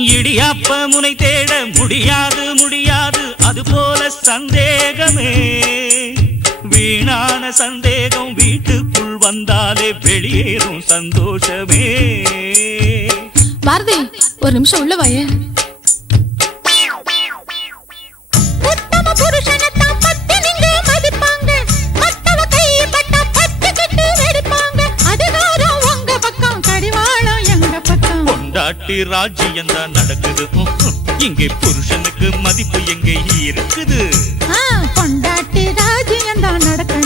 இடியாப்ப முனை தேட முடியாது முடியாது அதுபோல சந்தேகமே வீணான சந்தேகம் வீட்டுக்குள் வந்தாலே வெளியேறும் சந்தோஷமே. பாரதி ஒரு நிமிஷம் உள்ள வாயே. பொண்டாட்டி ராஜ்யம் தான் நடக்குது, இங்கே புருஷனுக்கு மதிப்பு எங்கே இருக்குது? பொண்டாட்டி ராஜ்யம் தான் நடக்குது.